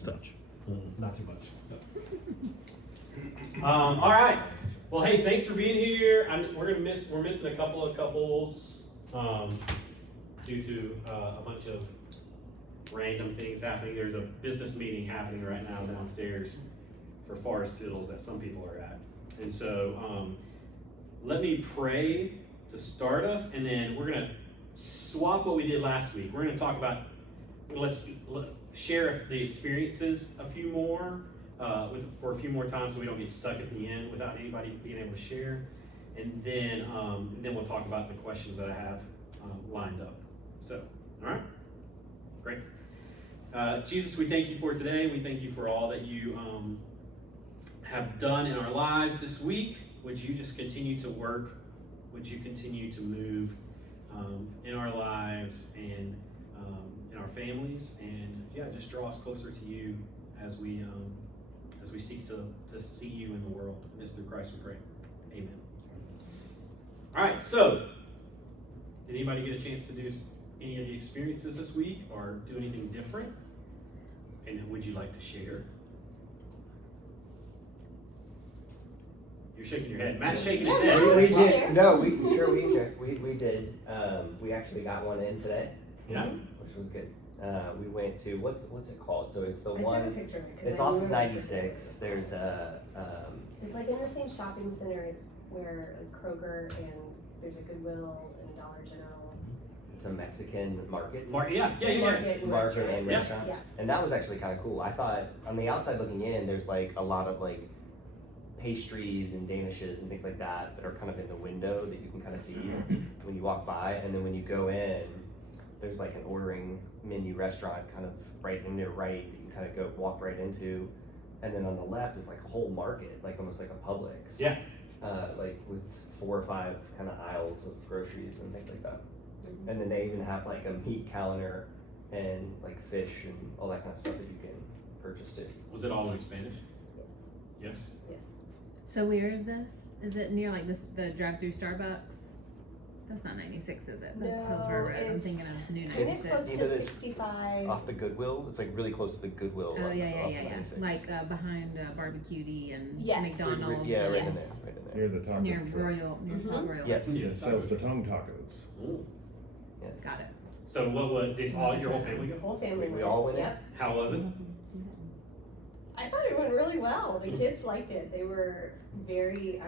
So. Not too much. All right. Well, hey, thanks for being here. We're missing a couple of couples due to a bunch of random things happening. There's a business meeting happening right now downstairs for Forest Hills that some people are at, and so let me pray to start us, and then we're gonna swap what we did last week. We're gonna talk about share the experiences a few more. For a few more times so we don't get stuck at the end without anybody being able to share. And then we'll talk about the questions that I have lined up. So, all right, great. Jesus, we thank you for today. We thank you for all that you have done in our lives this week. Would you just continue to work? Would you continue to move in our lives and in our families? And yeah, just draw us closer to you as we seek to see you in the world. And it's through Christ we pray. Amen. All right, so did anybody get a chance to do any of the experiences this week or do anything different? And would you like to share? You're shaking your head. Matt's shaking his head. We did. No, we did. We actually got one in today. Yeah. Which was good. We went to what's it called? So it's the I one. took a picture of it 'cause It's I off knew of it was 96. There's a. It's like in the same shopping center where Kroger and there's a Goodwill and a Dollar General. It's a Mexican market. Market and Market and restaurant. restaurant. Yeah. And that was actually kind of cool. I thought on the outside looking in, there's like a lot of like pastries and danishes and things like that that are kind of in the window that you can kind of see when you walk by, and then when you go in, there's like an ordering menu restaurant kind of right in your right that you kind of go walk right into, and then on the left is like a whole market, like almost like a Publix. Yeah. Like with 4 or 5 kind of aisles of groceries and things like that. And then they even have like a meat calendar and like fish and all that kind of stuff that you can purchase too. Was it all in Spanish? Yes. Yes. Yes. So where is this? Is it near like this the drive-through Starbucks? That's not 96, is it? That's No, Hillsborough Road. I'm it's thinking of New kind of 96. close You to know this 65. Off the Goodwill, it's like really close to the Goodwill. Oh off yeah, of 96. Like behind Barbecue and Yes. McDonald's. Yeah, right in and there, Yes. right in there. Near the taco Near truck. Royal, near South Royal. Yes. It sells the tongue tacos. Ooh. Yes. Got it. So what did your whole family The go? whole family We went. all went in? Yep. How was it? I thought it went really well. The kids liked it. They were very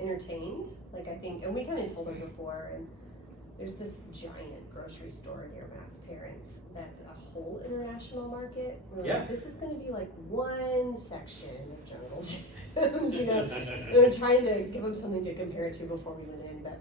entertained. Like I think, and we kind of told them before, and there's this giant grocery store near Matt's parents that's a whole international market. We were Yeah. like, this is gonna be like one section of Jungle Gyms, you know. We were trying to give them something to compare it to before we went in, but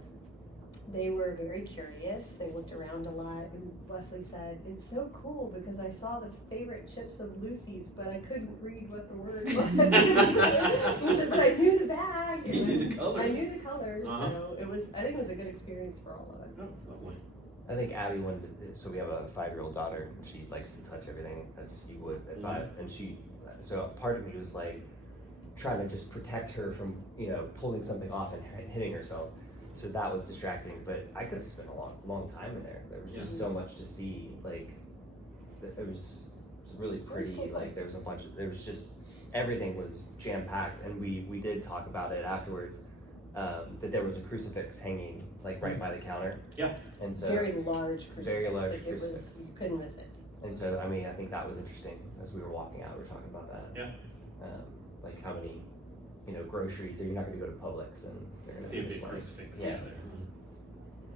they were very curious. They looked around a lot, and Wesley said, "It's so cool because I saw the favorite chips of Lucy's, but I couldn't read what the word was." He said, "But I knew the bag. You knew the colors. I knew the colors, Uh-huh. so it was. I think it was a good experience for all of us." Oh, lovely. I think Abby wanted to, so we have a 5-year-old daughter, and she likes to touch everything as you would at 5, and so part of me was like trying to just protect her from, pulling something off and hitting herself. So that was distracting, but I could have spent a long time in there. There was just so much to see. Like, it was really pretty. cool Like, there was just everything was jam packed, and we did talk about it afterwards. That there was a crucifix hanging like right by the counter. Yeah. And so Very large crucifix. Very large like, it was. crucifix. You couldn't miss it. And so, I mean, I think that was interesting as we were walking out. We were talking about that. Yeah. Like how many, groceries. So you're not going to go to Publix and they're going to See a be big this large. crucifix. Yeah. There.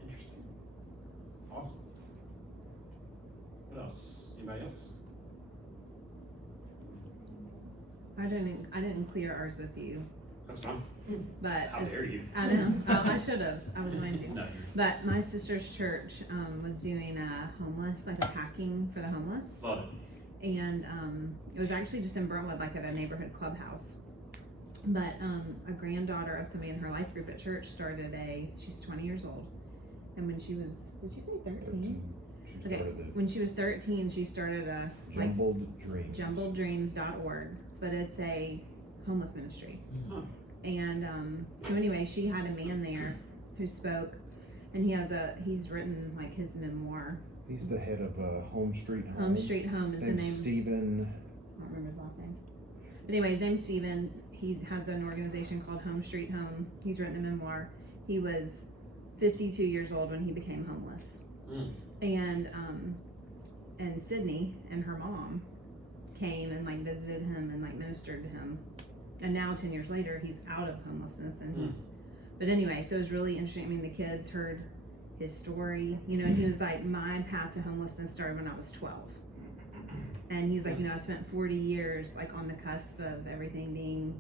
Interesting. Awesome. What else? Anybody else? I didn't clear ours with you, That's fine. but How dare you? I know. Oh, I should have. I was going to. No. But my sister's church was doing a homeless, like a packing for the homeless. Love it. And it was actually just in Brentwood, like at a neighborhood clubhouse. But a granddaughter of somebody in her life group at church started she's 20 years old. And when she was, did she say 13? She Okay, started when she was 13, she started a the Jumbled Dreams. jumbledreams.org, but it's a homeless ministry. Huh. And so anyway, she had a man there who spoke, and he's written like his memoir He's the head of Home Street Home. Home Street Home is the And name. Stephen, I don't remember his last name. But anyway, his name's Steven. He has an organization called Home Street Home. He's written a memoir. He was 52 years old when he became homeless. And Sydney and her mom came and like visited him and like ministered to him. And now 10 years later, he's out of homelessness and he's, but anyway, so it was really interesting. I mean, the kids heard his story. You know, he was like, my path to homelessness started when I was 12. And he's like, you know, I spent 40 years like on the cusp of everything being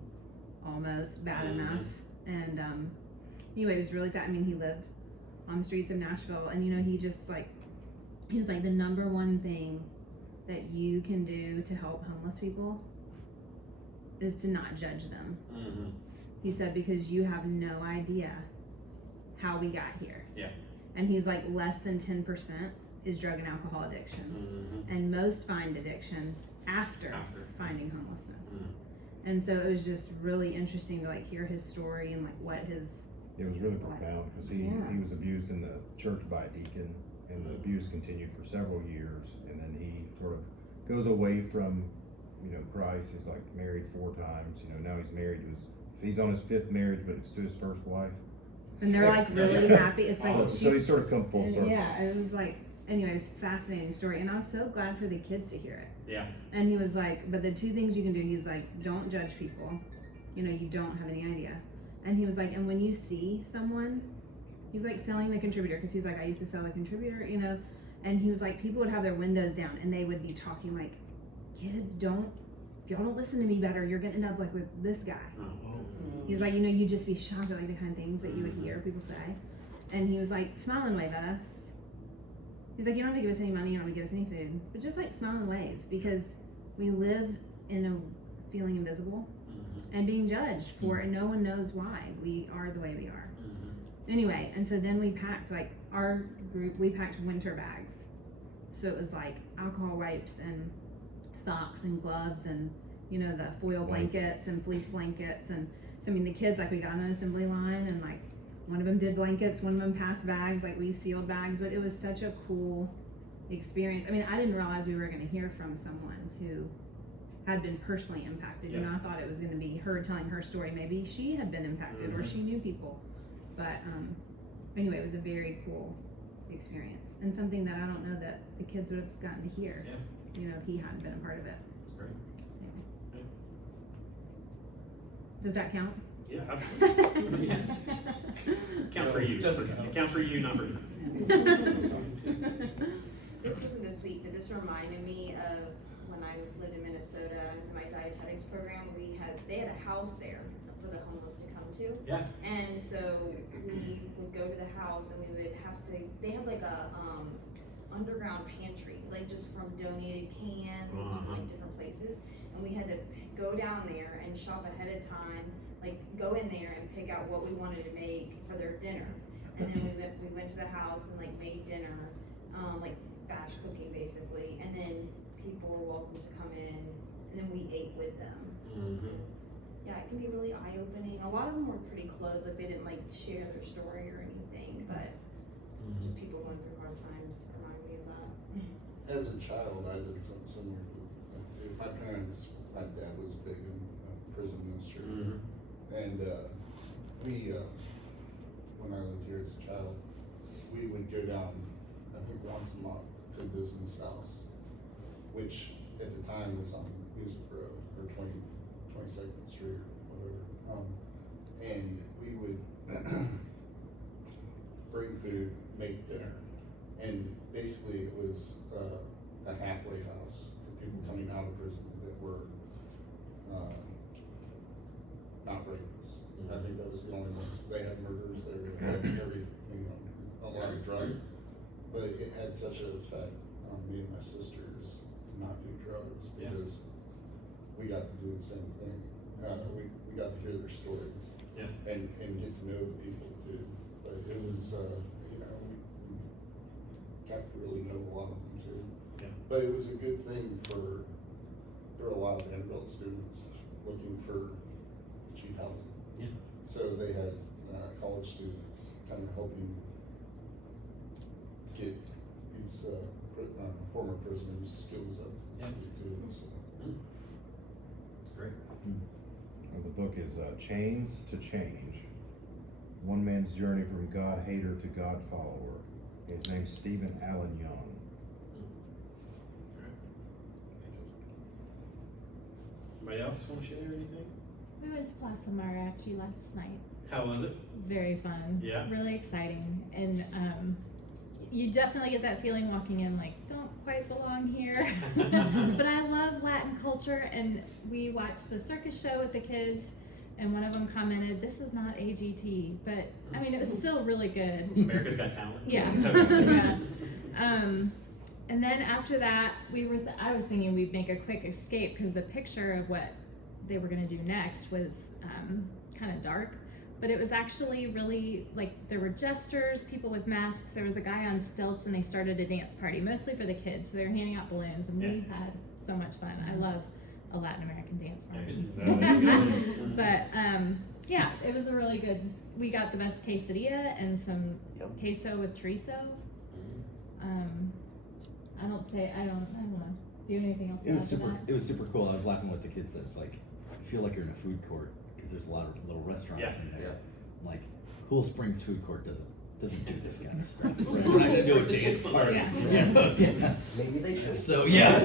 almost bad enough. And anyway, it was really fat. I mean, he lived on the streets of Nashville, and you know, he just like, he was like, the number one thing that you can do to help homeless people is to not judge them. He said, because you have no idea how we got here. Yeah. And he's like, less than 10% is drug and alcohol addiction. And most find addiction after finding homelessness. And so it was just really interesting to like hear his story and like what his, it was really profound, because he was abused in the church by a deacon, and the abuse continued for several years, and then he sort of goes away from, you know, Christ. He's like married 4 times, you know, now he's married to he's on his 5th marriage, but it's to his first wife. and they're like really happy. It's like, So he's sort of come full circle. yeah, it was like, anyway, it's a fascinating story. And I was so glad for the kids to hear it. Yeah. And he was like, but the 2 things you can do, he's like, don't judge people. You know, you don't have any idea. And he was like, and when you see someone, he's like selling the contributor, because he's like, I used to sell the contributor, you know. And he was like, people would have their windows down and they would be talking like, kids, if y'all don't listen to me better, you're gonna end up like with this guy. He was like, you know, you'd just be shocked at like the kind of things that you would hear people say. And he was like, smile and wave at us. He's like, you don't have to give us any money, you don't have to give us any food, but just like smile and wave, because we live in a feeling invisible and being judged for it, and no one knows why we are the way we are. Anyway, and so then we packed, like our group, we packed winter bags. So it was like alcohol wipes and socks and gloves and, you know, the foil blankets and fleece blankets. And so, I mean, the kids, like we got on an assembly line and like one of them did blankets, one of them passed bags, like we sealed bags, but it was such a cool experience. I mean, I didn't realize we were going to hear from someone who had been personally impacted. You know, I thought it was going to be her telling her story. Maybe she had been impacted or she knew people. But anyway, it was a very cool experience and something that I don't know that the kids would have gotten to hear, you know, if he hadn't been a part of it. That's great. Anyway. Does that count? Yeah, absolutely. Counts for you. It counts for you, not for you. This wasn't this week, but this reminded me of when I lived in Minnesota. I was in my dietetics program. They had a house there for the homeless to come to. Yeah. And so we would go to the house and we would have to, they had like a underground pantry, like just from donated cans from like different places. And we had to go down there and shop ahead of time, like go in there and pick out what we wanted to make for their dinner. And then we went to the house and like made dinner, like batch cooking basically. And then people were welcome to come in and then we ate with them. Yeah, it can be really eye-opening. A lot of them were pretty close, like they didn't like share their story or anything, but just people going through hard times remind me of that. As a child, I did something similar. My parents, my dad was big in prison ministry, and we, when I lived here as a child, we would go down, I think once a month, to Disney's house, which at the time was on Music Road, or 22nd Street or whatever, and we would bring food, make dinner, and basically it was a halfway house for people coming out of prison that were not rapists. I think that was the only ones. They had murders, they had every, you know, a lot of drugs, but it had such an effect on me and my sisters to not do drugs because we got to do the same thing. We got to hear their stories and get to know the people too. But it was, you know, we got to really know a lot of them too. But it was a good thing for, there were a lot of Vanderbilt students looking for cheap housing. So they had college students kind of helping get these former prisoners' skills up too, so. It's great. The book is Chains to Change. One man's journey from God hater to God follower. His name's Stephen Allen Young. Anybody else want to share anything? We went to Plaza Mariachi last night. How was it? Very fun. Yeah. Really exciting. And you definitely get that feeling walking in like, don't quite belong here. But I love Latin culture, and we watched the circus show with the kids, and one of them commented, "This is not AGT," but I mean, it was still really good. America's Got Talent. Yeah. Okay. Yeah. And then after that, I was thinking we'd make a quick escape because the picture of what they were gonna do next was kind of dark. But it was actually really, like, there were jesters, people with masks, there was a guy on stilts, and they started a dance party, mostly for the kids. So they were handing out balloons, and we had so much fun. I love a Latin American dance party. But, yeah, it was a really good, we got the best quesadilla and some queso with chorizo. I don't know. Do you have anything else to add to that? It was super cool. I was laughing with the kids. That's like, I feel like you're in a food court because there's a lot of little restaurants in there. I'm like, Cool Springs Food Court doesn't do this kind of stuff. We're not gonna do a dance party. Yeah. Maybe they should. So yeah,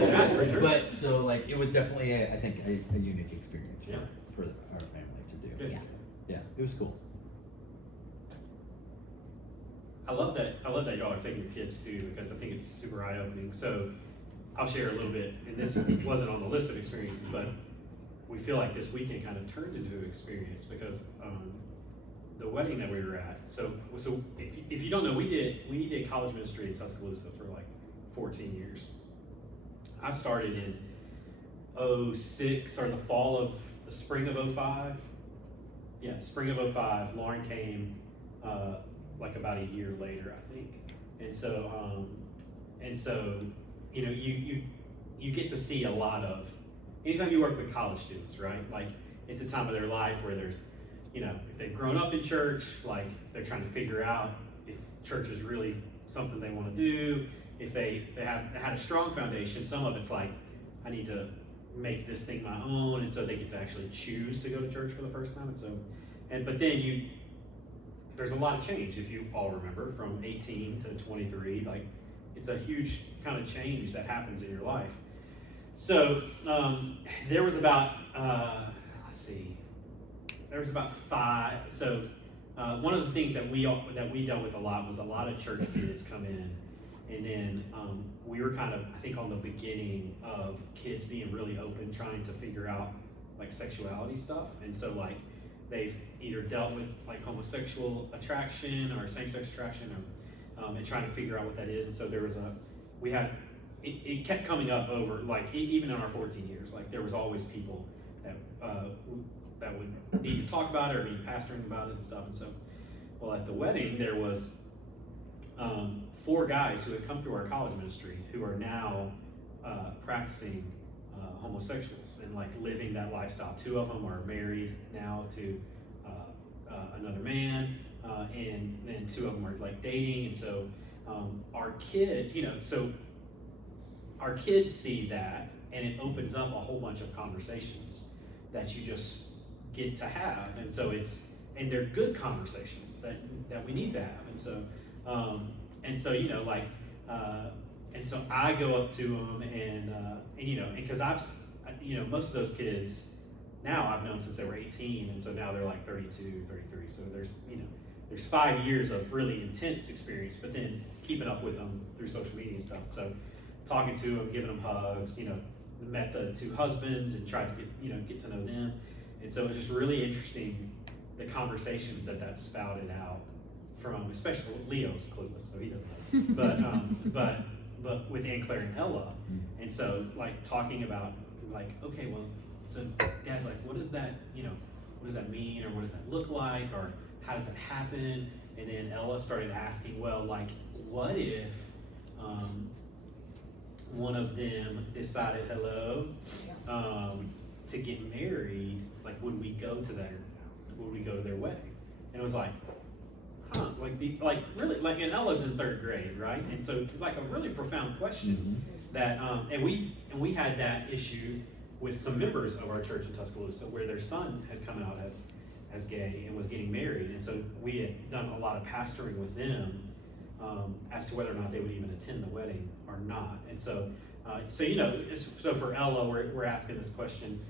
but so like it was definitely I think a unique experience for our family to do. Good. Yeah, it was cool. I love that y'all are taking your kids too, because I think it's super eye-opening. So I'll share a little bit, and this wasn't on the list of experiences, but we feel like this weekend kind of turned into an experience because the wedding that we were at. So if you don't know, we did college ministry in Tuscaloosa for like 14 years. I started in 06 or the spring of 05. Yeah, spring of 05. Lauren came like about a year later, I think. And so you know, you get to see a lot of, anytime you work with college students, right? Like it's a time of their life where there's, you know, if they've grown up in church, like they're trying to figure out if church is really something they want to do. If they have had a strong foundation, some of it's like, I need to make this thing my own, and so they get to actually choose to go to church for the first time. But then there's a lot of change, if you all remember, from 18 to 23. Like it's a huge kind of change that happens in your life. So there was about five. So one of the things that we dealt with a lot was a lot of church kids come in, and then we were kind of, I think, on the beginning of kids being really open, trying to figure out like sexuality stuff. And so like they've either dealt with like homosexual attraction or same-sex attraction, or and trying to figure out what that is. And so there was it kept coming up over, like even in our 14 years, like there was always people that would need to talk about it or be pastoring about it and stuff. And so, well, at the wedding there was 4 guys who had come through our college ministry who are now practicing homosexuals and like living that lifestyle. 2 of them are married now to another man, and then 2 of them are like dating. And so our kids see that, and it opens up a whole bunch of conversations that you just get to have. And so and they're good conversations that we need to have. And so you know, like and so I go up to them and you know, and because most of those kids now I've known since they were 18, and so now they're like 32, 33. So there's 5 years of really intense experience, but then keeping up with them through social media and stuff. So talking to them, giving them hugs, you know, met the 2 husbands and tried to get to know them. And so it was just really interesting, the conversations that spouted out from, especially Leo's clueless, so he doesn't know. But with Ann Claire and Ella. And so like talking about like, okay, well, so Dad, like what does that mean, or what does that look like, or how does that happen? And then Ella started asking, well, like what if one of them decided to get married, like would we go to their wedding? And it was like, huh, really, like, and Ella's in 3rd grade, right? And so, like, a really profound question that, and we had that issue with some members of our church in Tuscaloosa where their son had come out as gay and was getting married. And so we had done a lot of pastoring with them as to whether or not they would even attend the wedding or not. And so, so for Ella, we're asking this question.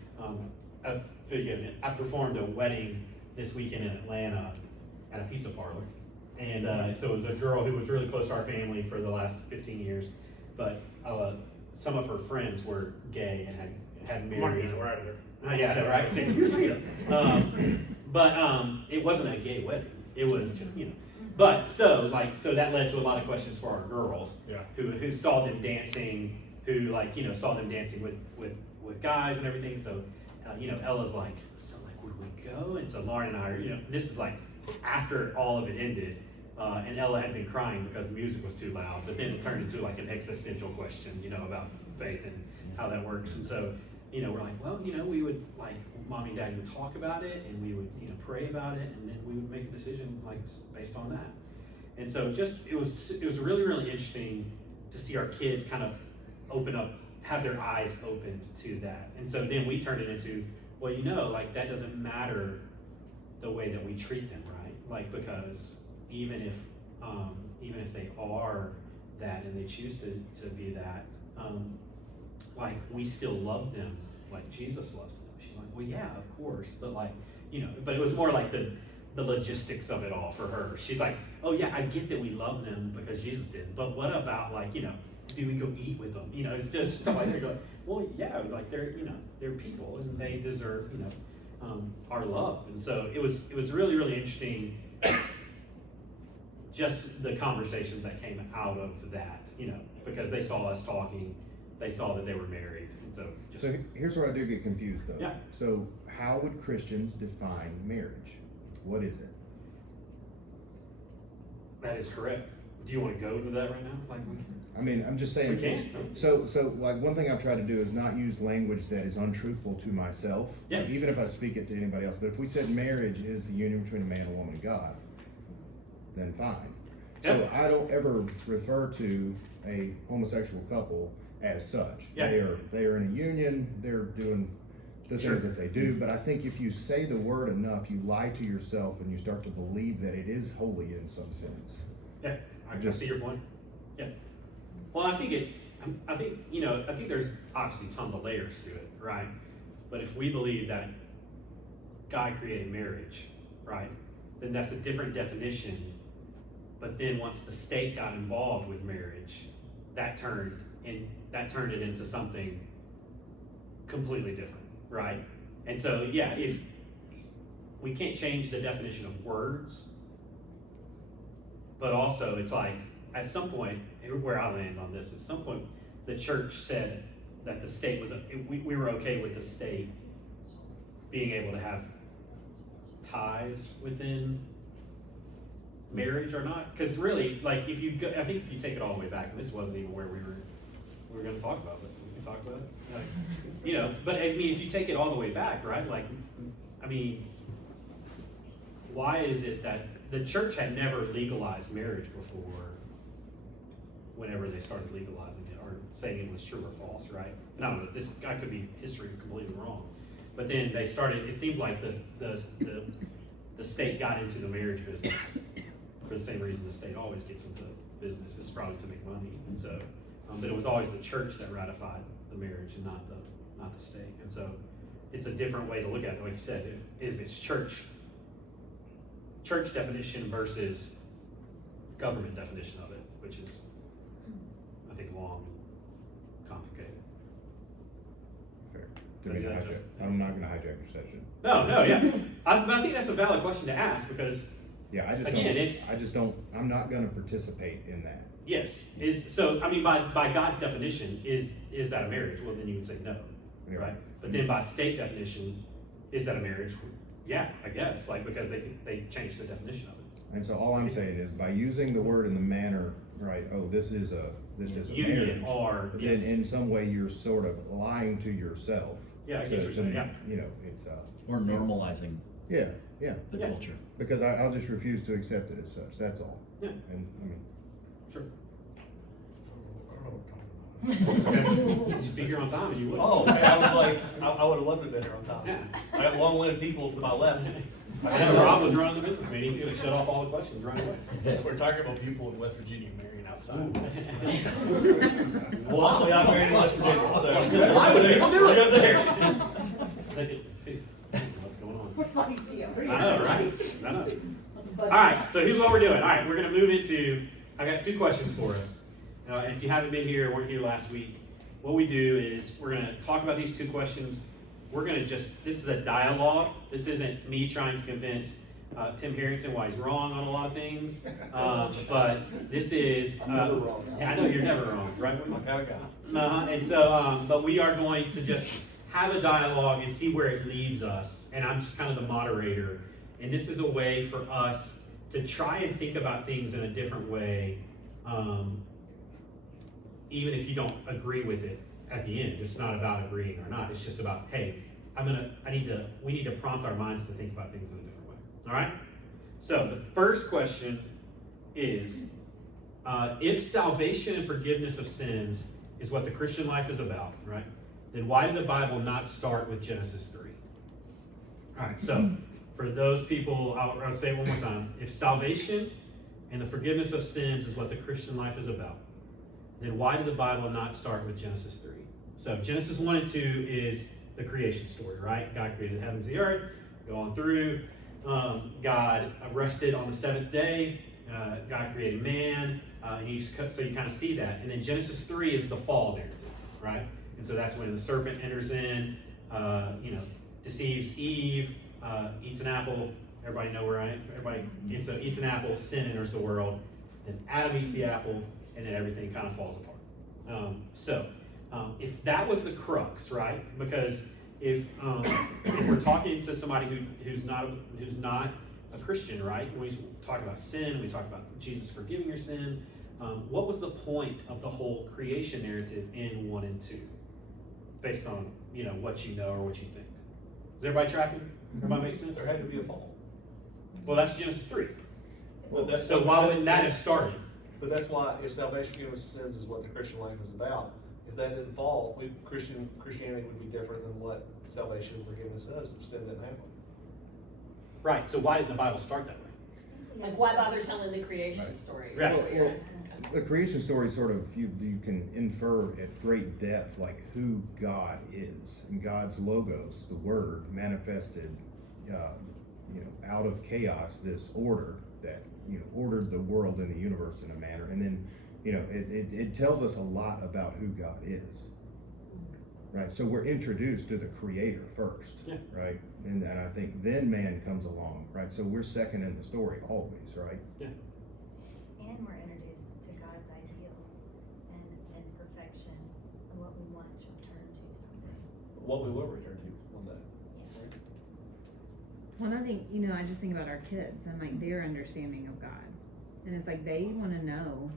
I performed a wedding this weekend in Atlanta at a pizza parlor. And so it was a girl who was really close to our family for the last 15 years. But some of her friends were gay and had married. Yeah, right. But it wasn't a gay wedding. It was just, But so that led to a lot of questions for our girls, who saw them dancing, who saw them dancing with guys and everything. So Ella's like, would we go? And so Lauren and I are, this is like after all of it ended, and Ella had been crying because the music was too loud. But then it turned into like an existential question, about faith and how that works. And so we're like, well, we would mommy and daddy would talk about it, and we would pray about it, and then we would make a decision based on that. And so it was really, really interesting to see our kids kind of open up, have their eyes opened to that. And so then we turned it into, well, that doesn't matter the way that we treat them, right? Because even if they are that and they choose to be that, we still love them like Jesus loves them. She's like, well, yeah, of course, but but it was more like the logistics of it all for her. She's like, oh yeah, I get that we love them because Jesus did, but what about do we go eat with them? It's just stuff like that. You're like, well, yeah, they're people and they deserve our love. And so it was really, really interesting. Just the conversations that came out of that, because they saw us talking, they saw that they were married, and so. So here's where I do get confused, though. Yeah. So how would Christians define marriage? What is it? That is correct. Do you want to go into that right now? I mean, I'm just saying. We can. So one thing I've tried to do is not use language that is untruthful to myself, Yeah. even if I speak it to anybody else. But if we said marriage is the union between a man, a woman, and God, then fine. Yeah. So I don't ever refer to a homosexual couple as such. Yeah. They are in a union. They're doing the Sure. things that they do. But I think if you say the word enough, you lie to yourself and you start to believe that it is holy in some sense. Yeah, I can see your point. Yeah. Well, I think there's obviously tons of layers to it, right? But if we believe that God created marriage, right, then that's a different definition. But then once the state got involved with marriage, that turned it into something completely different, right? And so, yeah, if we can't change the definition of words, but also it's like at some point, where I land on this, at some point the church said that the state we were okay with the state being able to have ties within marriage or not, because really, if you go, I think if you take it all the way back, and this wasn't even where we were going to talk about, but we can talk about it. But I mean, if you take it all the way back, right? Why is it that the church had never legalized marriage before? Whenever they started legalizing it or saying it was true or false, right? And I don't know, this guy could be history completely wrong, but then they started. It seemed like the state got into the marriage business for the same reason the state always gets into business, is probably to make money. And so, but it was always the church that ratified the marriage and not the state. And so, it's a different way to look at it. Like you said, if it's church definition versus government definition of it, which is, I think, long and complicated. Fair. I'm not gonna hijack your session. No, yeah. I think that's a valid question to ask because, Yeah, I'm not gonna participate in that. yes, by God's definition, is that a marriage? Well, then you would say no, Yeah. right? But then by state definition, is that a marriage? Yeah, I guess, because they changed the definition of it. And so all I'm saying is by using the word in the manner, right, oh, this is a Union marriage. or, But yes. then in some way you're sort of lying to yourself. Yeah, I get what you're saying, yeah. It's Or normalizing Yeah, the Yeah. culture. because I'll just refuse to accept it as such, that's all. Yeah. And, I mean, I don't know what we're talking about. You speak here on time as you would. Oh, okay, I was like, I would've loved to have been here on time. Yeah. I got long-winded people to my left. And Rob was running the business meeting, he could have shut off all the questions right away. We're talking about people in West Virginia marrying outside. Well, luckily I'm married in West Virginia, so. Why would they even do it? We're good there. They could see what's going on. We're feisty over here. I know, right? I know. Let's budget Alright, so here's what we're doing. Alright, we're gonna move into, I got 2 questions for us. If you haven't been here, weren't here last week, what we do is we're gonna talk about these 2 questions. We're gonna this is a dialogue. This isn't me trying to convince Tim Harrington why he's wrong on a lot of things. But this is, I'm never wrong. yeah, I know you're never wrong, right? I kinda got it. And so, but we are going to just have a dialogue and see where it leads us. And I'm just kind of the moderator. And this is a way for us to try and think about things in a different way, even if you don't agree with it at the end. It's not about agreeing or not. It's just about, hey, we need to prompt our minds to think about things in a different way. All right? So the first question is, if salvation and forgiveness of sins is what the Christian life is about, right? Then why did the Bible not start with Genesis 3? All right, so for those people, I'll say it one more time. If salvation and the forgiveness of sins is what the Christian life is about, then why did the Bible not start with Genesis 3? So Genesis 1 and 2 is the creation story, right? God created the heavens and the earth, go on through. God rested on the 7th day. God created man, so you kind of see that. And then Genesis 3 is the fall narrative, right? And so that's when the serpent enters in, deceives Eve, eats an apple. Everybody know where I am? Everybody eats an apple, sin enters the world. Then Adam eats the apple, and then everything kind of falls apart. If that was the crux, right? Because if we're talking to somebody who's not a Christian, right? We talk about sin, we talk about Jesus forgiving your sin. What was the point of the whole creation narrative in 1 and 2, based on what you know or what you think? Is everybody tracking? Everybody make sense? There had to be a fall. Well, that's Genesis 3. Well, that's So why wouldn't that have started? But that's why, if salvation, forgiveness of sins is what the Christian life is about, if that didn't fall, Christianity would be different than what salvation and forgiveness does if sin didn't happen. Right. So why didn't the Bible start that way? Like, why bother telling the creation Right. story? Is Right. what you're Well, asking. the creation story sort of, you can infer at great depth, like who God is, and God's logos, the word manifested, out of chaos, this order that, ordered the world and the universe in a manner. And then, it tells us a lot about who God is. Right, so we're introduced to the creator first, Yeah. right? And I think then man comes along, right? So we're second in the story always, right? And we're introduced to God's ideal and perfection and what we want to return to someday. What we will return to one day. Well, and I think, I just think about our kids and like their understanding of God. And it's like they want to know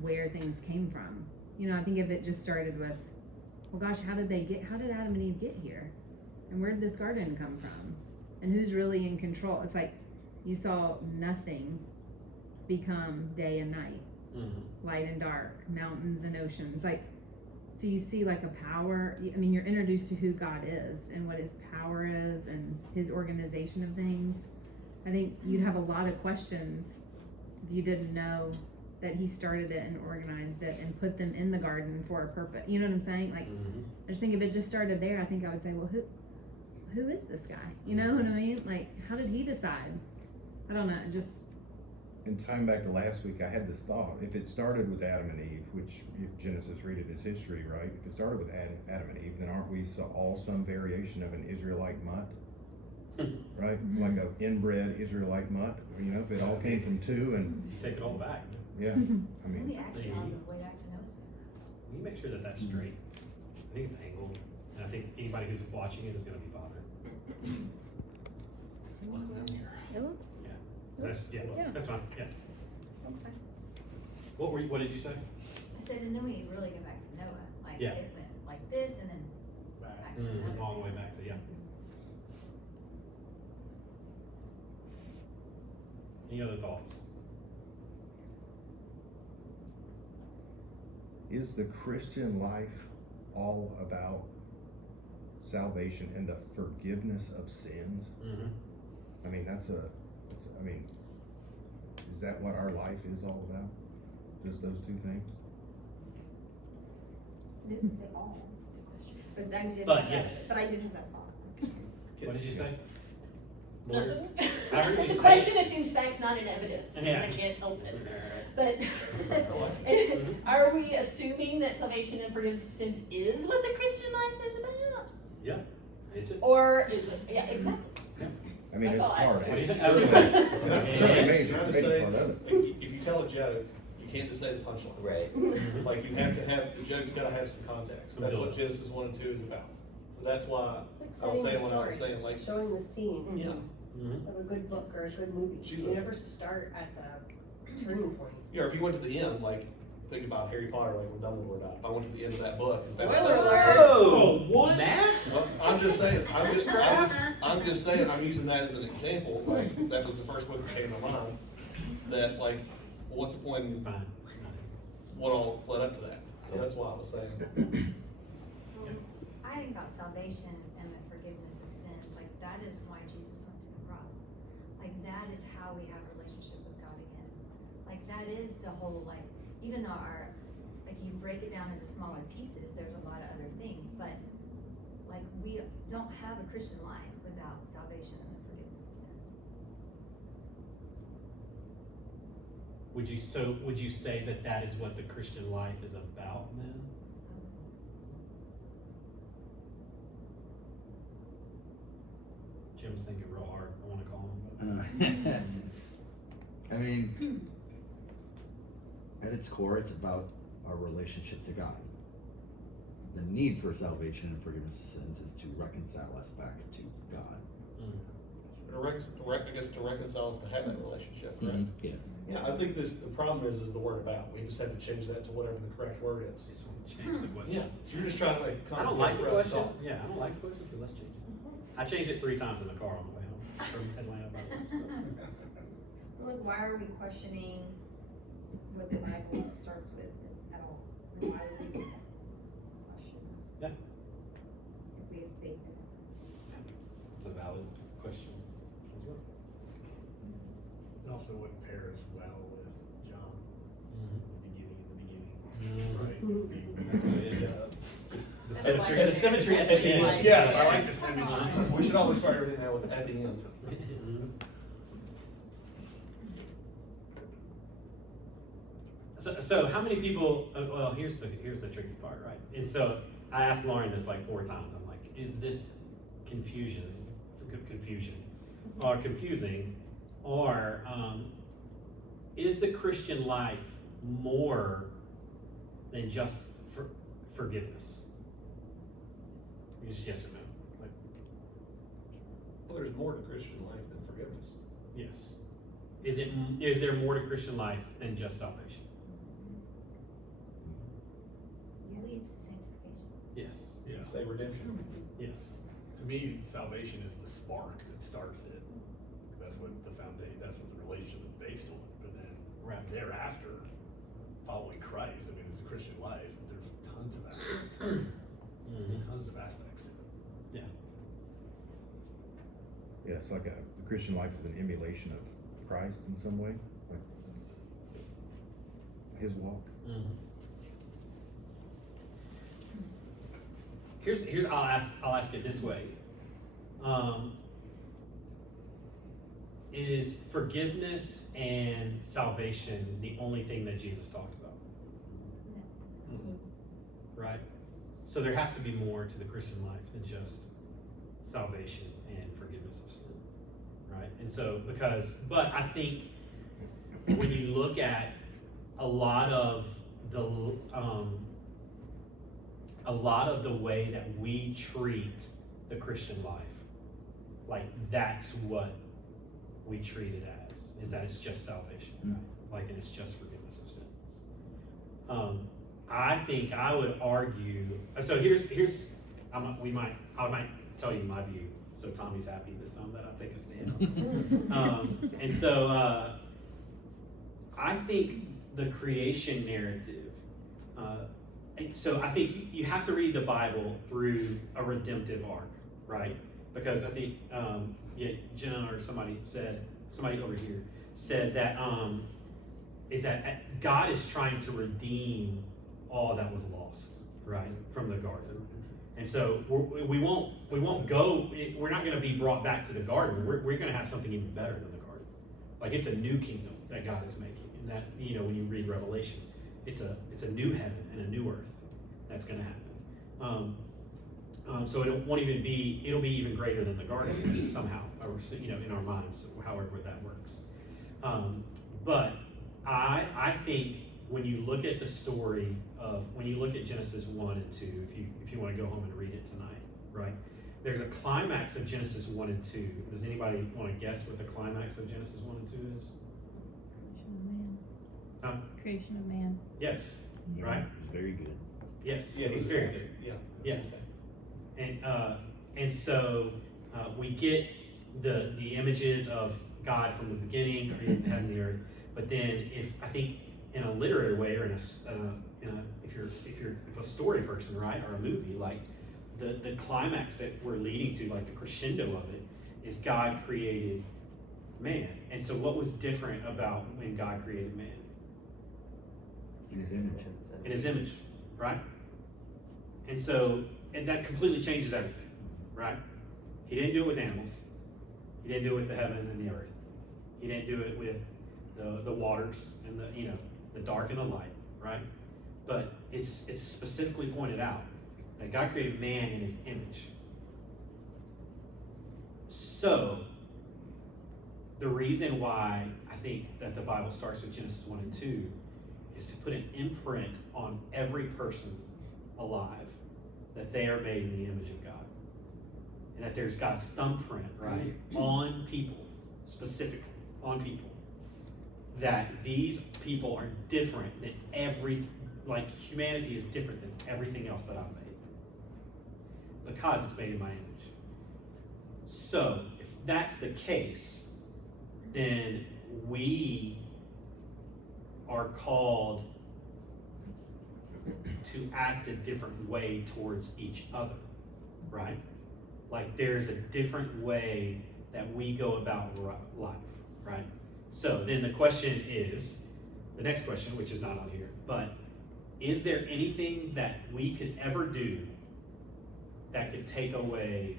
where things came from. I think if it just started with, well, gosh, how did Adam and Eve get here? And where did this garden come from? And who's really in control? It's like you saw nothing become day and night, light and dark, mountains and oceans. Like, so you see like a power. I mean, you're introduced to who God is and what his power is and his organization of things. I think you'd have a lot of questions if you didn't know that he started it and organized it and put them in the garden for a purpose. You know what I'm saying? Like, I just think if it just started there, I think I would say, well, who is this guy? You know what I mean? Like, how did he decide? I don't know. And time back to last week, I had this thought, if it started with Adam and Eve, which if Genesis read it as history, right? If it started with Adam and Eve, then aren't we all some variation of an Israelite mutt? Right? Like an inbred Israelite mutt, if it all came from two and, You take it all back. yeah, I mean. Maybe actually on the way back to Noah's Ark. Can you make sure that that's straight? I think it's angled, and I think anybody who's watching it is going to be bothered. It looks. That's fine. Yeah. That's fine. What did you say? I said, and then we really go back to Noah, like Yeah. it went like this and then back to Noah. All the way back to Any other thoughts? Is the Christian life all about salvation and the forgiveness of sins? Mm-hmm. I mean, is that what our life is all about? Just those two things? It doesn't say all. But I did But have yes. that, but I did have that thought. What did you say? Nothing. I heard So you the say- question assumes facts, not in evidence, because Yeah. I can't help it. But Mhm. are we assuming that salvation and forgiveness of sins is what the Christian life is about? Yeah. Is it? Or is it? Yeah, exactly. I mean, That's it's all I part of say. it. What do you It's think? I was certainly- saying- certainly Yeah. major Trying to major say, part of it. if you tell a joke, you can't just say the punchline. Right. Like, you have to have, the joke's gotta have some context. Some That's what build. Genesis 1 and 2 is about. So that's why It's I was saying what I was saying, like, Showing the scene yeah. Mhm. of a good book or a good movie. She's You a- never start at the turning point. Yeah, or if you went to the end, like, think about Harry Potter, like when Dumbledore died. If I went to the end of that book. and found- Spoiler alert. Oh, what? Matt? Well, I'm just saying, I'm just saying, I'm using that as an example, like, that was the first book that came to mind, that, like, what's the point in Fine. what all led up to that? So that's why I was saying. I think about salvation and the forgiveness of sins, like that is why Jesus went to the cross. Like that is how we have a relationship with God again. Like that is the whole, like, even though like you break it down into smaller pieces, there's a lot of other things, but like we don't have a Christian life without salvation and the forgiveness of sins. Would you say that that is what the Christian life is about then? Jim's thinking real hard. I want to call him. I mean, at its core, it's about our relationship to God. The need for salvation and forgiveness of sins is to reconcile us back to God. I guess to reconcile us to have that relationship, correct? Yeah. Yeah, I think the problem is the word about. We just have to change that to whatever the correct word is. Change the question. Yeah, you're just trying to make it I don't like the complicated for us to question. talk. Yeah, I don't like the question, so let's change it. I changed it 3 times in the car on the way home from Atlanta. Like, why are we questioning what the Bible starts with at all? And why would we question that? Yeah. If we have faith in it. It's a valid question as well. It also wouldn't pair as well with John, Mm-hmm. right? That's what it is. The That's symmetry, why the symmetry at the it's end. like- Yes, I like the symmetry. We should always start everything out with at the end. So how many people, well, here's the tricky part, right? And so I asked Lauren this like 4 times. I'm like, is this confusion or confusing, or is the Christian life more than just forgiveness? Just yes or no? Like, Well, there's more to Christian life than forgiveness. yes. Is there more to Christian life than just salvation? It leads to sanctification. Yes. Yeah. Say redemption. Yes. To me, salvation is the spark that starts it. That's what the foundation, that's what the relationship is based on. But then thereafter, following Christ, I mean, it's a Christian life, but there's tons of aspects. Tons of aspects to it. Yeah, it's like the Christian life is an emulation of Christ in some way, like his walk. Here's I'll ask it this way. Is forgiveness and salvation the only thing that Jesus talked about? Right? So there has to be more to the Christian life than just salvation and forgiveness of sin. Right? And so but I think when you look at a lot of the way that we treat the Christian life, like that's what we treat it as, is that it's just salvation, right? Like, and it's just forgiveness of sins. I think I would argue, so I might tell you my view, so Tommy's happy this time that I take a stand on it. And so I think the creation narrative, so I think you have to read the Bible through a redemptive arc, right? Because I think, Jenna or somebody over here said that, is that God is trying to redeem all that was lost, right, from the garden. And so we won't go, we're not gonna be brought back to the garden. We're gonna have something even better than the garden. Like, it's a new kingdom that God is making. And that, when you read Revelation, it's a new heaven and a new earth that's gonna happen. So it'll be even greater than the garden somehow, or, in our minds, however that works. But I think when you look at the story when you look at Genesis 1 and 2, if you want to go home and read it tonight, right? There's a climax of Genesis 1 and 2. Does anybody want to guess what the climax of Genesis 1 and 2 is? Creation of man. Yes, right? Very good. Yes, Yeah, it was very good. Yeah. And so we get the images of God from the beginning, creating the heaven and the earth. But then, I think in a literary way, or if you're a story person, right, or a movie, like the climax that we're leading to, like the crescendo of it, is God created man. And so, what was different about when God created man? In his image. In his image, right? And so, and that completely changes everything, right? He didn't do it with animals. He didn't do it with the heaven and the earth. He didn't do it with the waters and the dark and the light, right? But it's specifically pointed out that God created man in his image. So, the reason why I think that the Bible starts with Genesis 1 and 2 is to put an imprint on every person alive that they are made in the image of God. And that there's God's thumbprint, right, on people, specifically on people. That these people are different than humanity is different than everything else that I've made. Because it's made in my image. So, if that's the case, then we are called to act a different way towards each other, right? Like, there's a different way that we go about life, right? So then the question is, the next question, which is not on here, but is there anything that we could ever do that could take away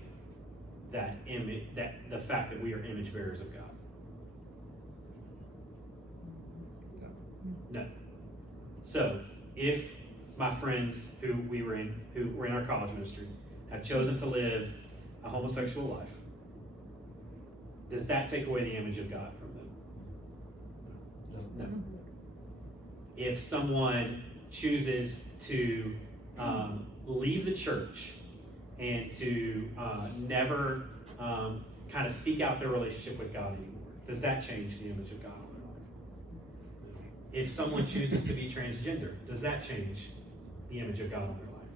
that image, the fact that we are image bearers of God? No. So if my friends who were in our college ministry have chosen to live a homosexual life, does that take away the image of God from them? No. If someone chooses to leave the church and to never kind of seek out their relationship with God anymore, does that change the image of God on their life? If someone chooses to be transgender, does that change the image of God on their life?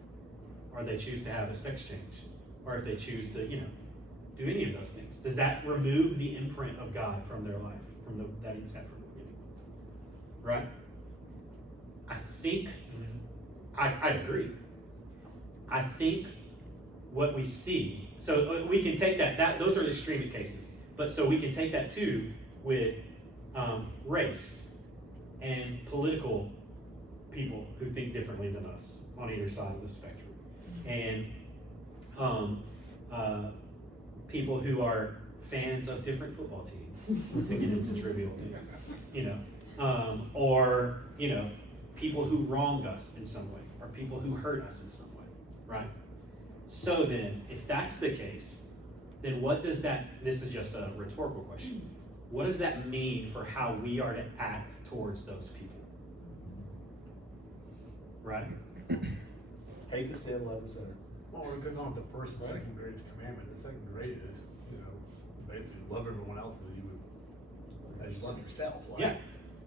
Or they choose to have a sex change, or if they choose to, do any of those things, does that remove the imprint of God from their life, that He's had from the beginning? Right? I think I agree. I think what we see, so we can take that those are the extreme cases, but so we can take that too with race and political people who think differently than us on either side of the spectrum, and people who are fans of different football teams, to get into trivial things, or people who wrong us in some way, or people who hurt us in some way, right? So then, if that's the case, then what does this is just a rhetorical question, what does that mean for how we are to act towards those people? Right? Hate the sin, love the sinner. Well, it goes on with the first and second greatest commandment. The second greatest, basically love everyone else as you love yourself. Like, yeah.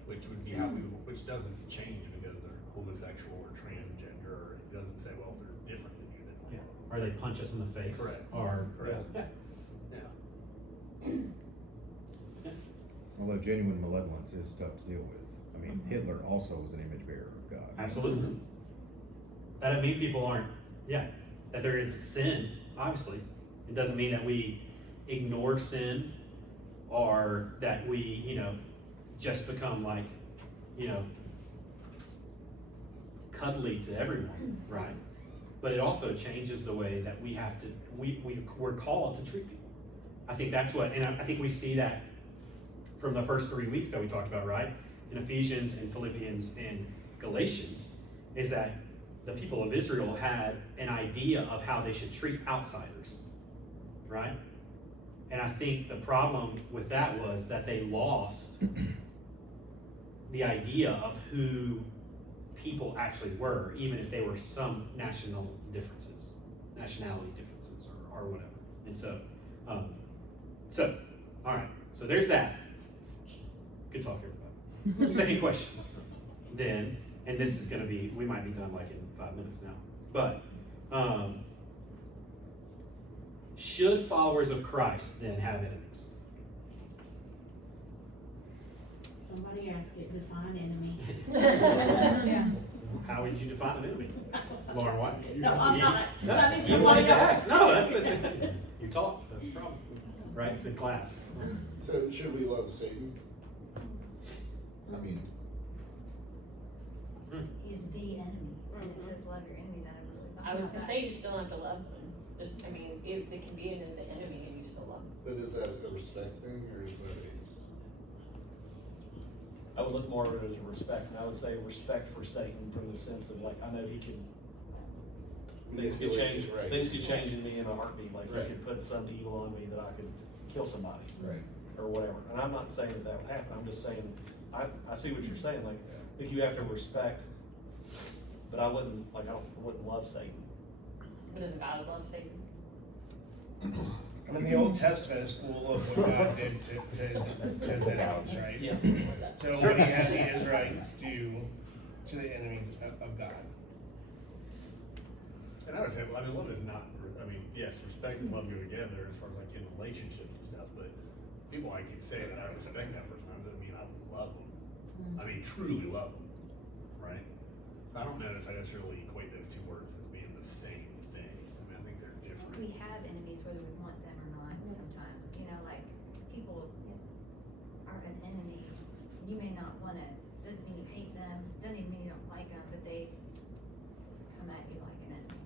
Which would be which doesn't change because they're homosexual or transgender, or it doesn't say, well, if they're different than you, then Or they punch us in the face. Correct. Or Although genuine malevolence is tough to deal with. I mean, Hitler also was an image bearer of God. Absolutely. That doesn't mean people aren't, that there is sin, obviously. It doesn't mean that we ignore sin or that we, just become like, cuddly to everyone, right? But it also changes the way that we have to, we're called to treat people. I think that's what, and I think we see that from the first 3 weeks that we talked about, right? In Ephesians and Philippians and Galatians, is that the people of Israel had an idea of how they should treat outsiders, right? And I think the problem with that was that they lost the idea of who people actually were, even if they were some nationality differences, or whatever. And so, all right, so there's that. Good talk, everybody. Second question, then, and this is gonna be, we might be done like in 5 minutes now, but, should followers of Christ then have enemies? Somebody ask it, define enemy. Yeah. How would you define an enemy? Lauren, what? No, I'm not. No, That means you wanted somebody to else. ask. No, that's you talked, that's the problem. Right, it's in class. So should we love Satan? I mean, He's the enemy, and it says love your enemies. I was gonna say, you still have to love them. Just, I mean, if they can be an enemy and you still love them. but is that a respect thing, or is that I would look more at it as a respect, and I would say respect for Satan from the sense of like, I know he can, things could change, Right. things could change in me in a heartbeat, like Right. he could put some evil on me that I could kill somebody. Right. Or whatever, and I'm not saying that would happen, I'm just saying, I see what you're saying, like, I think you have to respect, but I wouldn't love Satan. But does God love Satan? I mean, the Old Testament is full of what God did to his enemies, right? Yeah. So what he had the Israelites do to the enemies of God. And I would say, love is not, yes, respect and love go together as far as like in relationships and stuff, but people like can say that I respect that person, that doesn't mean I love them. I mean, truly love them, right? So I don't know if I necessarily equate those two words as being the same thing. I think they're different. We have enemies whether we want them or not sometimes, like people are an enemy. You may not wanna, doesn't mean you hate them, doesn't even mean you don't like them, but they come at you like an enemy.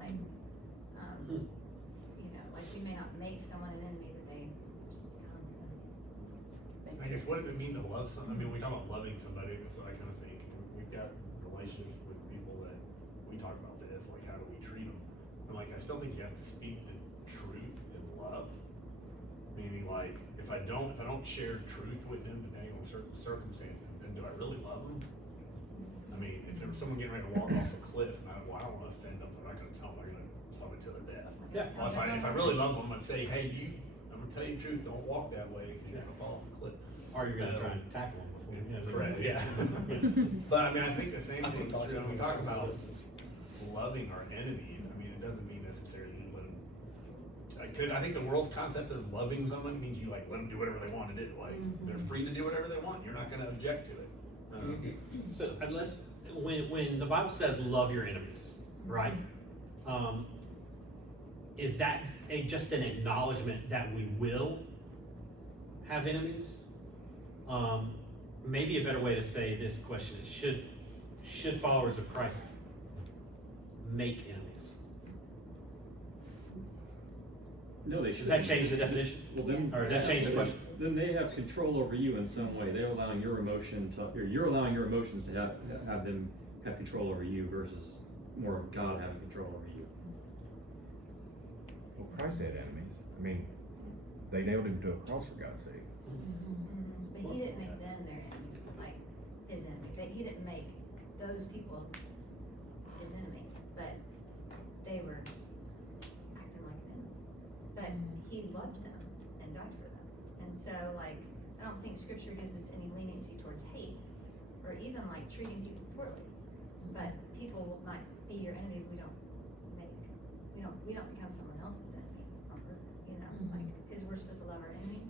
Like, like you may not make someone an enemy, but they just become an enemy. I guess, what does it mean to love someone? I mean, we talk about loving somebody, that's what I kind of think. We've got relationships with people that we talk about this, like how do we treat them? And like, I still think you have to speak the truth in love. Meaning like, if I don't share truth with them depending on certain circumstances, then do I really love them? I mean, if there was someone getting ready to walk off a cliff, and I don't want to offend them, I'm not gonna tell them they're gonna love it to their death. Yeah. Well, if I really love them, I'm gonna say, hey, I'm gonna tell you the truth, don't walk that way, because you're gonna fall off a cliff. Or you're gonna try and tackle them before. Correct, yeah. But I mean, I think the same thing is true when we talk about loving our enemies. I mean, it doesn't mean necessarily you let them, because I think the world's concept of loving someone means you like let them do whatever they want to do. Like they're free to do whatever they want. You're not gonna object to it. So unless, when the Bible says love your enemies, right? Is that just an acknowledgement that we will have enemies? Maybe a better way to say this question is, should followers of Christ make enemies? No, they Does should. that change the definition? Well, then, Or does that change the question? Then they have control over you in some way. They're allowing your emotions to have them have control over you versus more of God having control over you. Well, Christ had enemies. I mean, they nailed him to a cross for God's sake. But he didn't make them their enemy, like his enemy. He didn't make those people his enemy, but they were acting like an enemy. But he loved them and died for them. And so, like, I don't think scripture gives us any leniency towards hate or even like treating people poorly. But people might be your enemy if we don't become someone else's enemy on purpose, like, because we're supposed to love our enemies.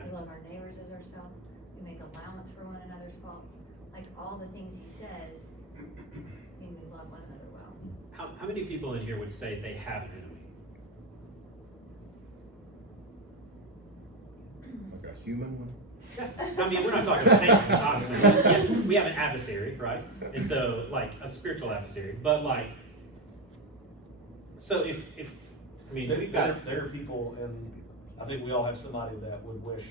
We love our neighbors as ourselves. We we make allowance for one another's faults. Like all the things he says, I mean, we love one another well. How many people in here would say they have an enemy? Like a human one? I mean, we're not talking about Satan, obviously. Yes, we have an adversary, right? And so, like, a spiritual adversary. But, like, so if I mean, we've got... There are people, and I think we all have somebody that would wish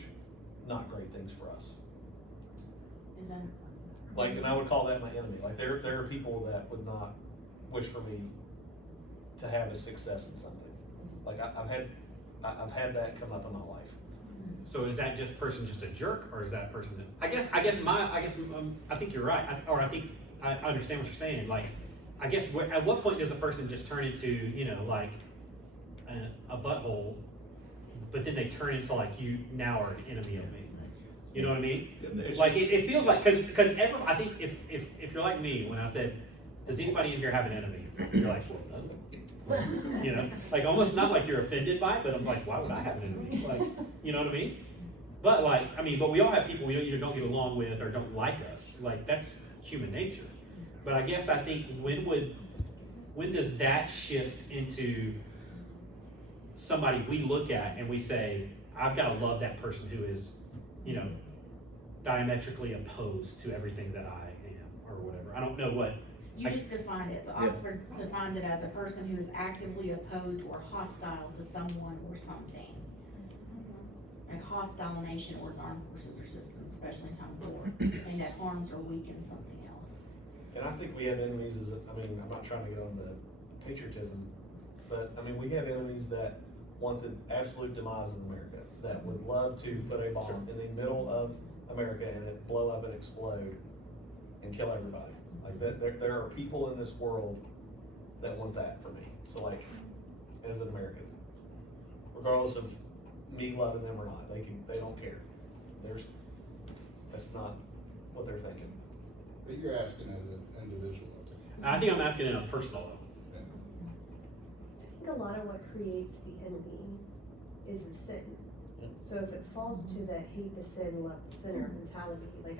not great things for us. Is that? Like, and I would call that my enemy. Like, there are people that would not wish for me to have a success in something. Like, I've had that come up in my life. So is that person just a jerk, or is that person that, I think you're right, I understand what you're saying, like, I guess at what point does a person just turn into, you know, like, a butthole, but then they turn into like, you now are an enemy of me, you know what I mean? Like, it feels like, because I think if you're like me, when I said, does anybody in here have an enemy? You're like, well, no. You know, like almost not like you're offended by it, but I'm like, why would I have an enemy? Like, you know what I mean? But like, I mean, but we all have people we either don't get along with or don't like us. Like, that's human nature. But I guess I think when does that shift into somebody we look at and we say, I've got to love that person who is, you know, diametrically opposed to everything that I am, or whatever. I don't know what. You just defined it, so Oxford defines it as a person who is actively opposed or hostile to someone or something. Like hostile nation or its armed forces or citizens, especially in time of war, and that harms or weakens something else. And I think we have enemies I mean, I'm not trying to get on the patriotism, but I mean, we have enemies that want the absolute demise of America, that would love to put a bomb in the middle of America and it blow up and explode and kill everybody. Like there are people in this world that want that for me. So like, as an American, regardless of me loving them or not, they don't care. That's not what they're thinking. But you're asking as an individual. I think I'm asking in a personal level. I think a lot of what creates the enemy is the sin. So if it falls to the hate the sin, love the sinner mentality, like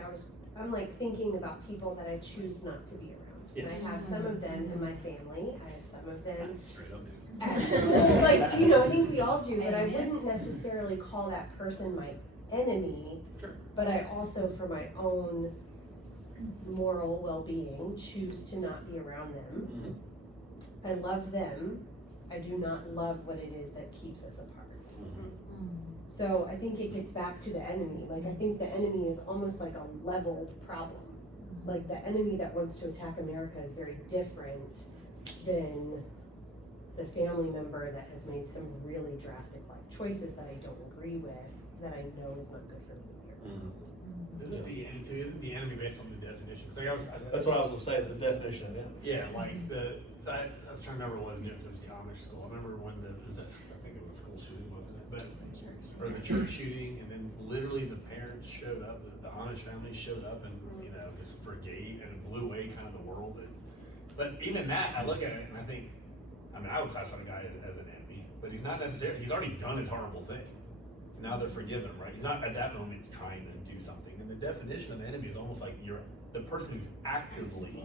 I'm like thinking about people that I choose not to be around. Yes. And I have some of them in my family, I have some of them. Straight up, Like, you know, I think we all do, but I wouldn't necessarily call that person my enemy. Sure. But I also, for my own moral well-being, choose to not be around them. Mm-hmm. I love them. I do not love what it is that keeps us apart. Mm-hmm. So I think it gets back to the enemy. Like, I think the enemy is almost like a leveled problem. Like, the enemy that wants to attack America is very different than the family member that has made some really drastic life choices that I don't agree with, that I know is not good for me here. Isn't the enemy based on the definition? So That's what I was gonna say, the definition of enemy. Yeah, like so I was trying to remember what it was since the Amish school. I remember when I think it was a school shooting, wasn't it? But or the church shooting, and then literally the parents showed up, the Amish family showed up, and you know, just forgave and blew away kind of the world. But even that, I look at it and I think, I mean, I would classify the guy as an enemy, but he's not necessarily. He's already done his horrible thing. Now they're forgiven, right? He's not at that moment trying to do something. And the definition of enemy is almost like you're the person who's actively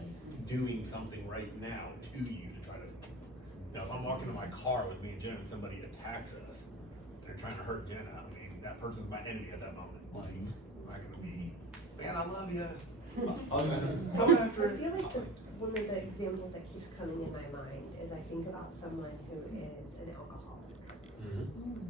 doing something right now to you to try to. Now, if I'm walking in my car with me and Jenna and somebody attacks us, they're trying to hurt Jenna. I mean, that person's my enemy at that moment. Like, I'm not gonna be, man, I love you. Come after I it. feel like one of the examples that keeps coming in my mind is I think about someone who is an alcoholic. Mm-hmm.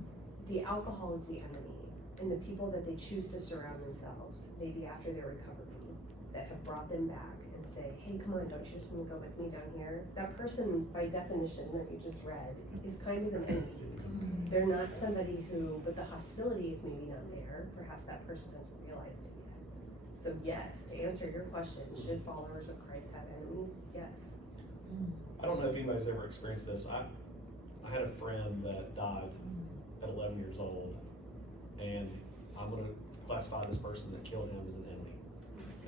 The alcohol is the enemy, and the people that they choose to surround themselves, maybe after their recovery, that have brought them back and say, hey, come on, don't you just want to go with me down here? That person, by definition, that you just read, is kind of an enemy. They're not somebody who, but the hostility is maybe not there. Perhaps that person hasn't realized it yet. So yes, to answer your question, should followers of Christ have enemies? Yes. I don't know if anybody's ever experienced this. I had a friend that died at 11 years old, and I'm going to classify this person that killed him as an enemy.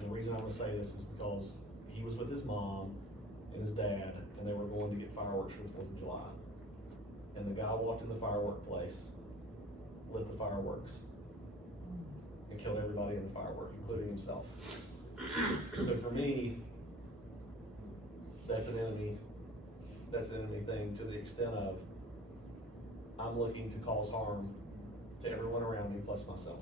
And the reason I'm going to say this is because he was with his mom and his dad, and they were going to get fireworks for the 4th of July. And the guy walked in the firework place, lit the fireworks, and kill everybody in the firework, including himself. So for me, that's an enemy thing to the extent of I'm looking to cause harm to everyone around me plus myself.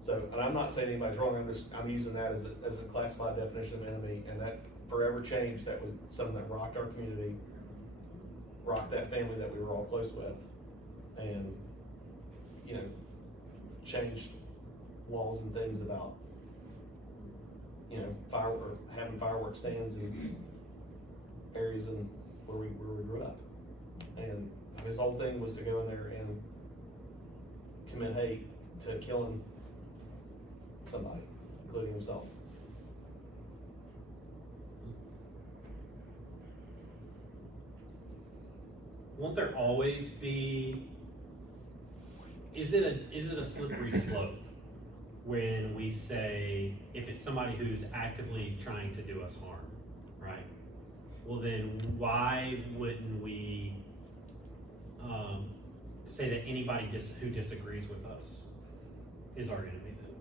So, and I'm not saying anybody's wrong, I'm using that as a classified definition of enemy, and that forever changed. That was something that rocked our community, rocked that family that we were all close with, and, you know, changed laws and things about, you know, having firework stands in areas where we grew up. And his whole thing was to go in there and commit hate to killing somebody, including himself. Won't there always be, is it a slippery slope when we say, if it's somebody who's actively trying to do us harm, right? Well then, why wouldn't we say that anybody who disagrees with us is our enemy then?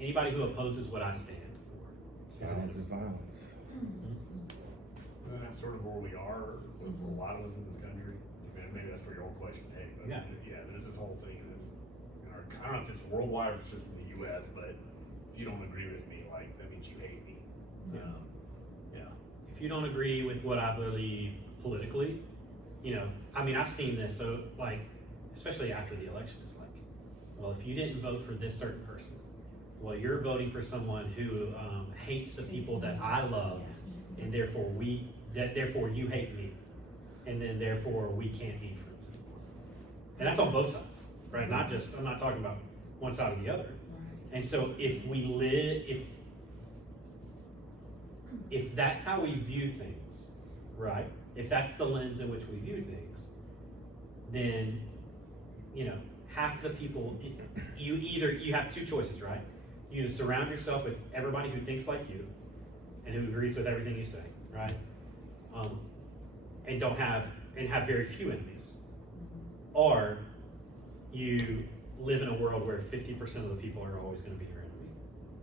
Anybody who opposes what I stand for. Silence is violence. And that's sort of where we are with a lot of us in this country. Maybe that's for your own question, hey, but Yeah. But it's this whole thing that's I don't know if it's worldwide or if it's just in the US, but if you don't agree with me, like, that means you hate me. Yeah. If you don't agree with what I believe politically, you know, I mean, I've seen this, so like, especially after the election, it's like, well, if you didn't vote for this certain person, well, you're voting for someone who hates the people that I love, and therefore therefore you hate me, and then therefore we can't be friends anymore. And that's on both sides, right? Not just, I'm not talking about one side or the other. And so if we live, if that's how we view things, right? If that's the lens in which we view things, then, you know, half the people, you have two choices, right? You either surround yourself with everybody who thinks like you and who agrees with everything you say, right? And have very few enemies. Or you live in a world where 50% of the people are always going to be your enemy.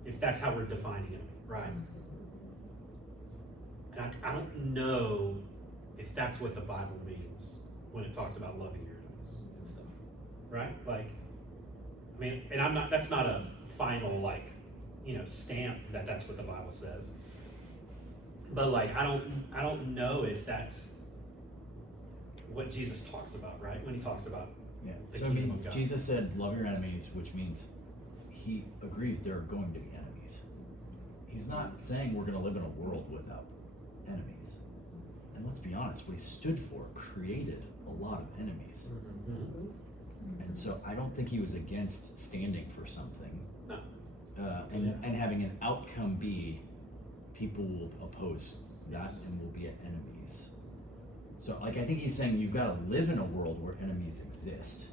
If that's how we're defining enemy, right? And I don't know if that's what the Bible means when it talks about loving your enemies and stuff, right? Like, I mean, and that's not a final, like, you know, stamp that that's what the Bible says. But like, I don't know if that's what Jesus talks about, right? When he talks about the So I kingdom mean, of God. Jesus said, love your enemies, which means he agrees there are going to be enemies. He's not saying we're going to live in a world without enemies. And let's be honest, what he stood for created a lot of enemies. And so I don't think he was against standing for something. No. And having an outcome be people will oppose that and will be enemies. So like I think he's saying you've got to live in a world where enemies exist.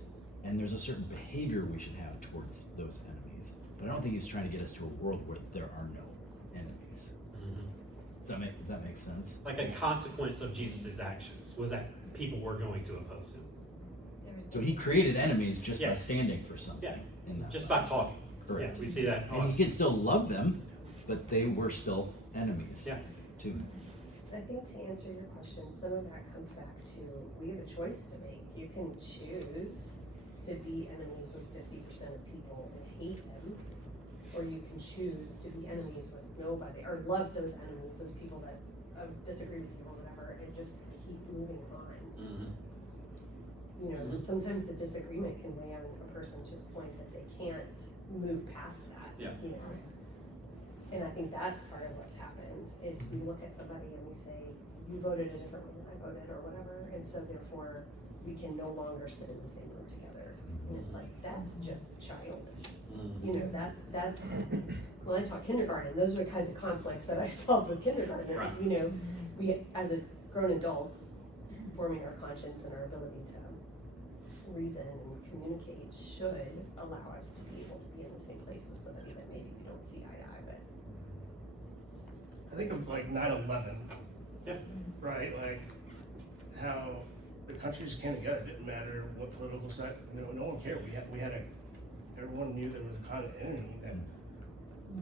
And there's a certain behavior we should have towards those enemies. But I don't think he's trying to get us to a world where there are no enemies. Does that make sense? Like a consequence of Jesus' actions was that people were going to oppose him. So he created enemies just by standing for something. Yeah, just by talking. Correct. Yeah, we see that. And he could still love them, but they were still enemies to him. I think to answer your question, some of that comes back to we have a choice to make. You can choose to be enemies with 50% of people and hate them, or you can choose to be enemies with nobody, or love those enemies, those people that disagree with you or whatever, and just keep moving on. You know, sometimes the disagreement can weigh on a person to the point that they can't move past that. You know, and I think that's part of what's happened is we look at somebody and we say, you voted a different way than I voted or whatever, and so therefore we can no longer sit in the same room together. And it's like, that's just childish. You know, that's when I taught kindergarten, those are the kinds of conflicts that I solved with kindergartners. Right. You know, we as grown adults, forming our conscience and our ability to reason and communicate should allow us to be able to be in the same place with somebody that maybe we don't see eye to eye, but I think of like 9/11. Yeah. Right, like how the country just came together. It didn't matter what political side, no one cared. Everyone knew there was a kind of enemy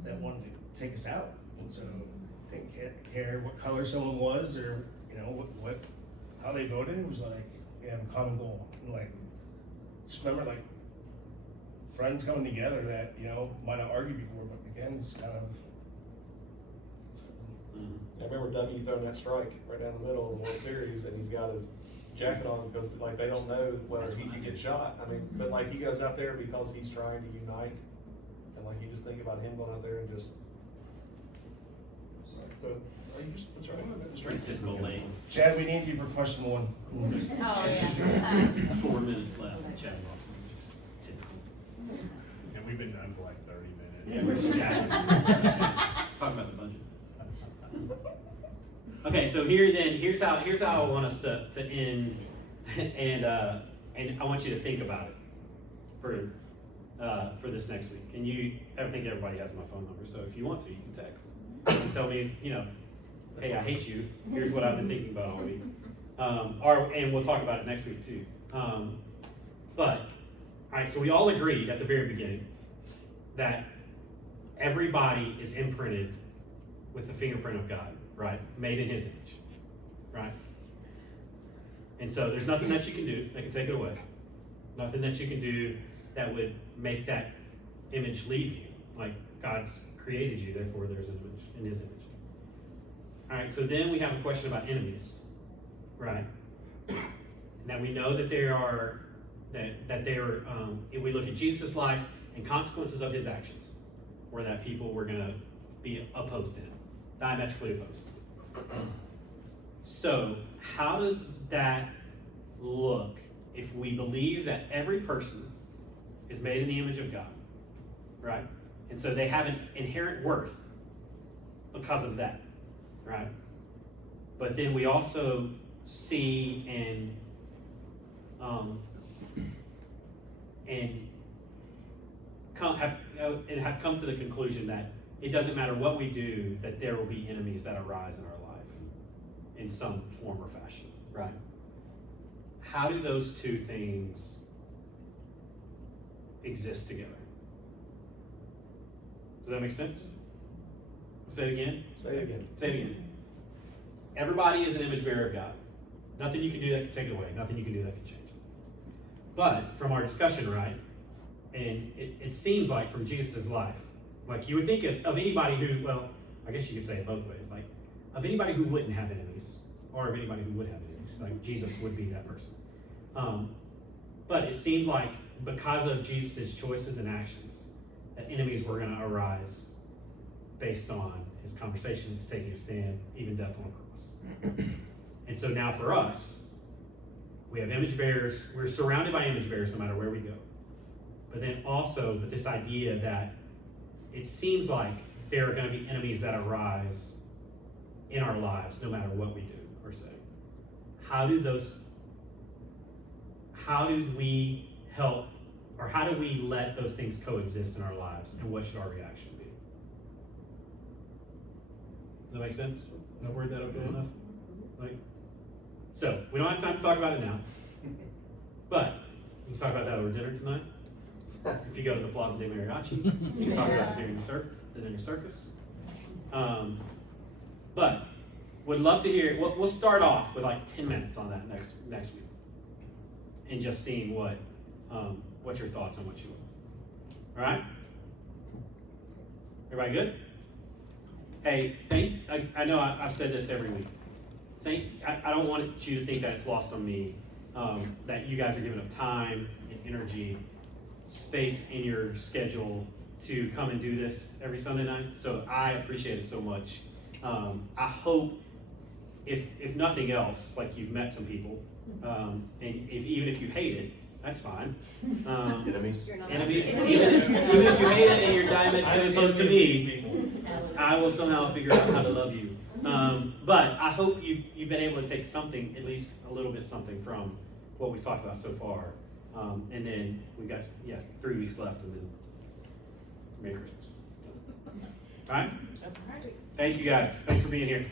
that wanted to take us out. And so didn't care what color someone was or, how they voted. It was like, we have a common goal. And like, just remember like friends coming together that, might have argued before, but again, it's kind of. I remember Dougie throwing that strike right down the middle of the World Series, and he's got his jacket on because like they don't know whether he could get shot. I mean, but like he goes out there because he's trying to unite, and like you just think about him going out there and just. That's right. That's right. Typical lane. Chad, we need you for question one. Oh, yeah. 4 minutes left. Chad Lawson, just typical. And we've been done for like 30 minutes. Yeah, we're just chatting. Talking about the budget. Okay, so here's how I want us to end, and I want you to think about it for this next week. And I think everybody has my phone number, so if you want to, you can text and tell me, hey, I hate you. Here's what I've been thinking about all week. And we'll talk about it next week too. But all right, so we all agreed at the very beginning that everybody is imprinted with the fingerprint of God, right? Made in His image, right? And so there's nothing that you can do that can take it away. Nothing that you can do that would make that image leave you. Like God's created you, therefore there's an image in His image. All right, so then we have a question about enemies, right? Now we know that there are, if we look at Jesus' life and consequences of His actions, or that people were going to be opposed to Him, diametrically opposed. So how does that look if we believe that every person is made in the image of God, right? And so they have an inherent worth because of that, right? But then we also see and have come to the conclusion that it doesn't matter what we do, that there will be enemies that arise in our life in some form or fashion, right? How do those two things exist together? Does that make sense? Say it again. Say it again. Say it again. Everybody is an image bearer of God. Nothing you can do that can take it away. Nothing you can do that can change it. But from our discussion, right, and it seems like from Jesus' life, like you would think of anybody who, well, I guess you could say it both ways, like of anybody who wouldn't have enemies, or of anybody who would have enemies, like Jesus would be that person. But it seemed like because of Jesus' choices and actions, that enemies were going to arise based on His conversations, taking a stand, even death on a cross. And so now for us, we have image bearers. We're surrounded by image bearers no matter where we go. But then also with this idea that it seems like there are going to be enemies that arise in our lives no matter what we do or say. How do we help, or how do we let those things coexist in our lives, and what should our reaction be? Does that make sense? Did I word that okay enough? Like, so we don't have time to talk about it now, but we can talk about that over dinner tonight. If you go to the Plaza de Mariachi, you can talk about it during your circus. But would love to hear. We'll start off with like 10 minutes on that next week, and just seeing what your thoughts on what you want. All right? Everybody good? Hey, I know I've said this every week. I don't want you to think that it's lost on me, that you guys are giving up time and energy, space in your schedule to come and do this every Sunday night. So I appreciate it so much. I hope, if nothing else, like you've met some people, and even if you hate it, that's fine. Enemies? Enemies. Even if you hate it and you're diametrically opposed to me, I will somehow figure out how to love you. But I hope you've been able to take something, at least a little bit something from what we've talked about so far. And then we got 3 weeks left, and then Merry Christmas. All right? Thank you guys. Thanks for being here.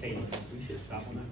Katie, we should stop on that.